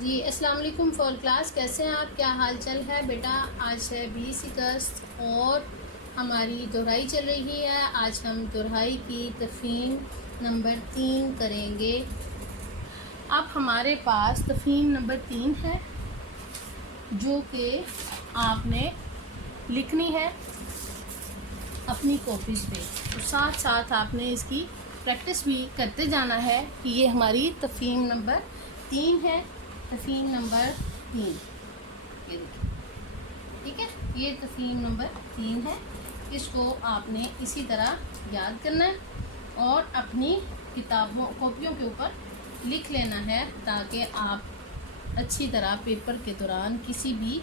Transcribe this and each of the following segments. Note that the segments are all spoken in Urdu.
جی السلام علیکم فور کلاس، کیسے ہیں آپ؟ کیا حال چل ہے بیٹا؟ آج ہے 20 اگست اور ہماری دہرائی چل رہی ہے۔ آج ہم دہرائی کی تفہیم نمبر 3 کریں گے۔ اب ہمارے پاس تفہیم نمبر 3 ہے جو کہ آپ نے لکھنی ہے اپنی کاپیز پہ، اور ساتھ ساتھ آپ نے اس کی پریکٹس بھی کرتے جانا ہے کہ یہ ہماری تفہیم نمبر 3 ہے۔ تفہیم نمبر 3 یہ دیکھیں، ٹھیک ہے، یہ تفہیم نمبر 3 ہے۔ اس کو آپ نے اسی طرح یاد کرنا ہے اور اپنی کاپیوں کے اوپر لکھ لینا ہے تاکہ آپ اچھی طرح پیپر کے دوران کسی بھی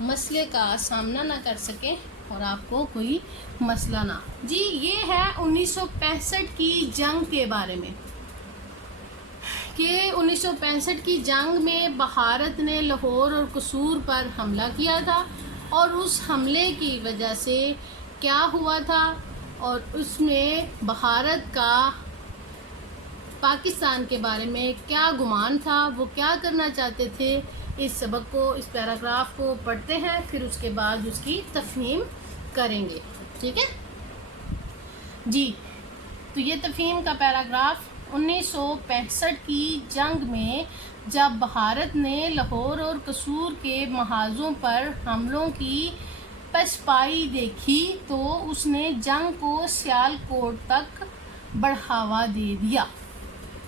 مسئلے کا سامنا نہ کر سکیں اور آپ کو کوئی مسئلہ نہ۔ جی یہ ہے 1965 کی جنگ کے بارے میں کہ 1965 کی جنگ میں بھارت نے لاہور اور قصور پر حملہ کیا تھا، اور اس حملے کی وجہ سے کیا ہوا تھا اور اس میں بھارت کا پاکستان کے بارے میں کیا گمان تھا، وہ کیا کرنا چاہتے تھے۔ اس سبق کو، اس پیراگراف کو پڑھتے ہیں، پھر اس کے بعد اس کی تفہیم کریں گے، ٹھیک ہے جی۔ تو یہ تفہیم کا پیراگراف 1965 کی جنگ میں جب بھارت نے لاہور اور قصور کے محاذوں پر حملوں کی پسپائی دیکھی تو اس نے جنگ کو سیالکوٹ تک بڑھاوا دے دیا۔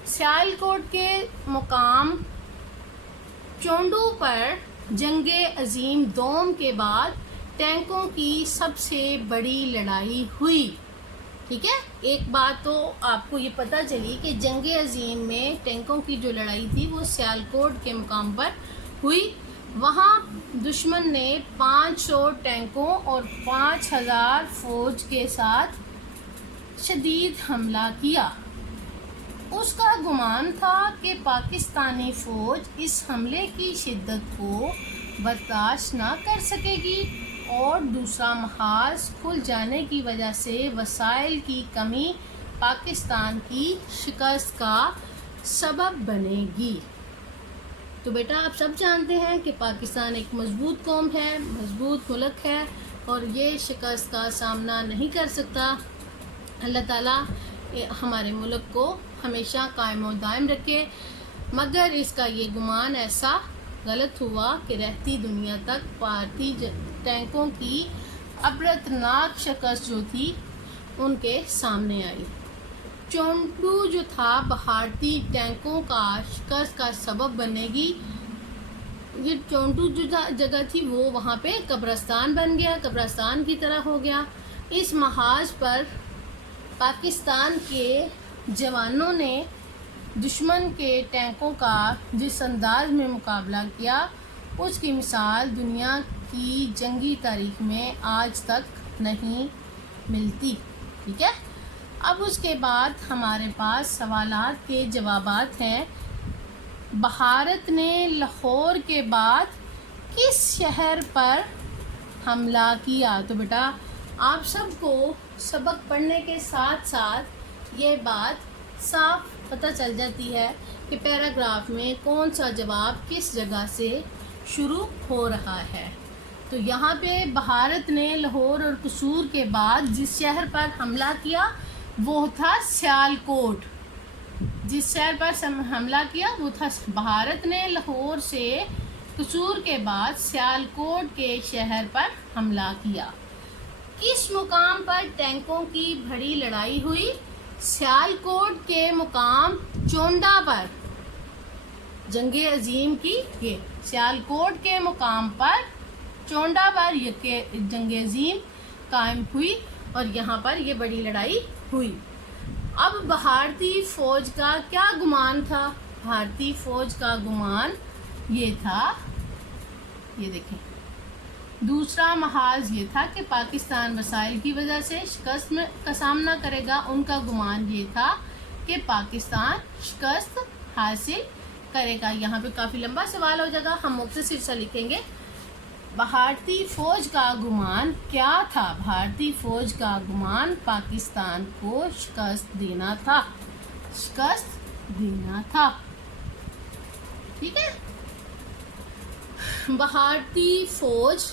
سیالکوٹ کے مقام چونڈو پر جنگ عظیم دوم کے بعد ٹینکوں کی سب سے بڑی لڑائی ہوئی، ٹھیک ہے۔ ایک بات تو آپ کو یہ پتہ چلی کہ جنگ عظیم میں ٹینکوں کی جو لڑائی تھی وہ سیالکوٹ کے مقام پر ہوئی۔ وہاں دشمن نے 500 ٹینکوں اور 5000 فوج کے ساتھ شدید حملہ کیا۔ اس کا گمان تھا کہ پاکستانی فوج اس حملے کی شدت کو برداشت نہ کر سکے گی اور دوسرا محاذ کھل جانے کی وجہ سے وسائل کی کمی پاکستان کی شکست کا سبب بنے گی۔ تو بیٹا آپ سب جانتے ہیں کہ پاکستان ایک مضبوط قوم ہے، مضبوط ملک ہے، اور یہ شکست کا سامنا نہیں کر سکتا۔ اللہ تعالیٰ ہمارے ملک کو ہمیشہ قائم و دائم رکھے، مگر اس کا یہ گمان ایسا غلط ہوا کہ رہتی دنیا تک بھارتی ٹینکوں کی عبرتناک شکست جو تھی ان کے سامنے آئی۔ چونڈو جو تھا بھارتی ٹینکوں کا شکست کا سبب بنے گی۔ یہ چونڈو جو جگہ تھی وہ وہاں پہ قبرستان بن گیا، قبرستان کی طرح ہو گیا۔ اس محاذ پر پاکستان کے جوانوں نے دشمن کے ٹینکوں کا جس انداز میں مقابلہ کیا اس کی مثال دنیا کی جنگی تاریخ میں آج تک نہیں ملتی، ٹھیک ہے۔ اب اس کے بعد ہمارے پاس سوالات کے جوابات ہیں۔ بھارت نے لاہور کے بعد کس شہر پر حملہ کیا؟ تو بیٹا آپ سب کو سبق پڑھنے کے ساتھ ساتھ یہ بات صاف پتہ چل جاتی ہے کہ پیراگراف میں کون سا جواب کس جگہ سے شروع ہو رہا ہے۔ تو یہاں پہ بھارت نے لاہور اور قصور کے بعد جس شہر پر حملہ کیا وہ تھا سیالکوٹ۔ جس شہر پر حملہ کیا وہ تھا، بھارت نے لاہور سے قصور کے بعد سیالکوٹ کے شہر پر حملہ کیا۔ کس مقام پر ٹینکوں کی بڑی لڑائی ہوئی؟ سیالکوٹ کے مقام چونڈا پر جنگ عظیم کی، یہ سیالکوٹ کے مقام پر چونڈا پر یہ جنگ عظیم قائم ہوئی اور یہاں پر یہ بڑی لڑائی ہوئی۔ اب بھارتی فوج کا کیا گمان تھا؟ بھارتی فوج کا گمان یہ تھا، یہ دیکھیں، دوسرا محاذ یہ تھا کہ پاکستان وسائل کی وجہ سے شکست کا سامنا کرے گا۔ ان کا گمان یہ تھا کہ پاکستان شکست حاصل کرے گا۔ یہاں پہ کافی لمبا سوال ہو جائے گا، ہم مختصر سا لکھیں گے۔ بھارتی فوج کا گمان کیا تھا؟ بھارتی فوج کا گمان پاکستان کو شکست دینا تھا، شکست دینا تھا، ٹھیک ٹھیک ہے. بھارتی فوج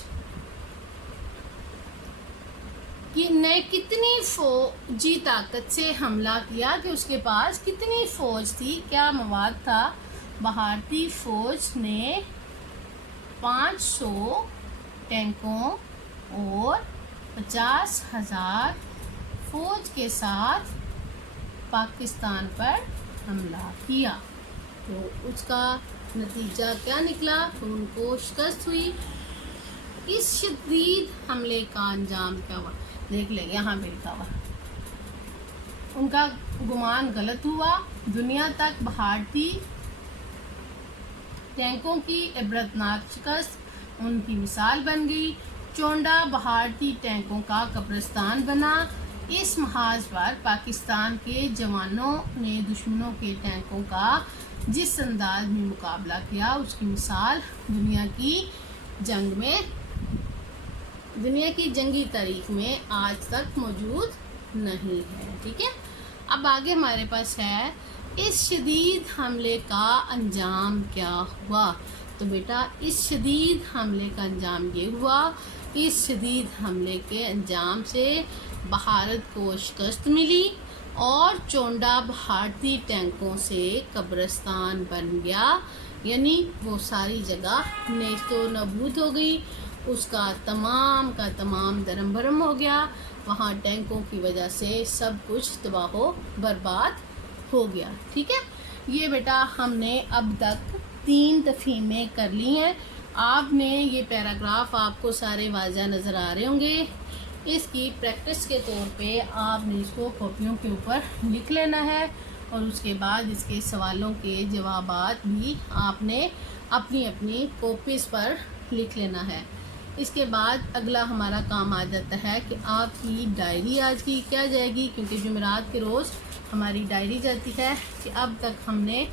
نے کتنی فوجی طاقت سے حملہ کیا کہ اس کے پاس کتنی فوج تھی, کیا مواد تھا. بھارتی فوج نے 500 ٹینکوں اور 50,000 فوج کے ساتھ پاکستان پر حملہ کیا. تو اس کا نتیجہ کیا نکلا, ان کو شکست ہوئی. اس شدید حملے کا انجام کیا ہوا, دیکھ لیں یہاں پہ لکھا ہوا. ان کا گمان غلط ہوا. دنیا تک بھارتی ٹینکوں کی عبرتناک شکست ان کی مثال بن گئی. چونڈا بھارتی ٹینکوں کا قبرستان بنا. اس محاذ پر پاکستان کے جوانوں نے دشمنوں کے ٹینکوں کا جس انداز میں مقابلہ کیا, اس کی مثال دنیا کی جنگی تاریخ میں آج تک موجود نہیں ہے. ٹھیک ہے, اب آگے ہمارے پاس ہے اس شدید حملے کا انجام کیا ہوا. تو بیٹا اس شدید حملے کا انجام یہ ہوا, اس شدید حملے کے انجام سے بھارت کو شکست ملی اور چونڈا بھارتی ٹینکوں سے قبرستان بن گیا. یعنی وہ ساری جگہ نیست و نابود ہو گئی, اس کا تمام درم برم ہو گیا. وہاں ٹینکوں کی وجہ سے سب کچھ تباہ و برباد ہو گیا. ٹھیک ہے, یہ بیٹا ہم نے اب تک 3 تفہیمیں کر لی ہیں. آپ نے یہ پیراگراف آپ کو سارے واضح نظر آ رہے ہوں گے. اس کی پریکٹس کے طور پہ آپ نے اس کو کاپیوں کے اوپر لکھ لینا ہے اور اس کے بعد اس کے سوالوں کے جوابات بھی آپ نے اپنی اپنی کاپیز پر لکھ لینا ہے. اس کے بعد اگلا ہمارا کام آ جاتا ہے کہ آپ کی ڈائری آج کی کیا جائے گی, کیونکہ جمعرات کے روز ہماری ڈائری جاتی ہے کہ اب تک ہم نے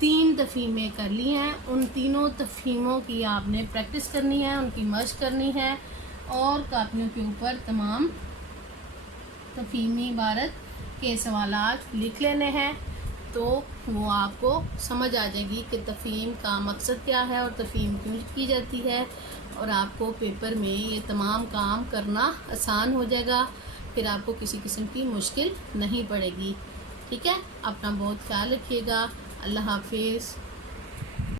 3 تفہیمیں کر لی ہیں. ان تینوں تفہیموں کی آپ نے پریکٹس کرنی ہے, ان کی مشق کرنی ہے اور کاپیوں کے اوپر تمام تفہیمی عبارت کے سوالات لکھ لینے ہیں. تو وہ آپ کو سمجھ آ جائے گی کہ تفہیم کا مقصد کیا ہے اور تفہیم کیوں کی جاتی ہے, اور آپ کو پیپر میں یہ تمام کام کرنا آسان ہو جائے گا. پھر آپ کو کسی قسم کی مشکل نہیں پڑے گی. ٹھیک ہے, اپنا بہت خیال رکھیے گا. اللہ حافظ.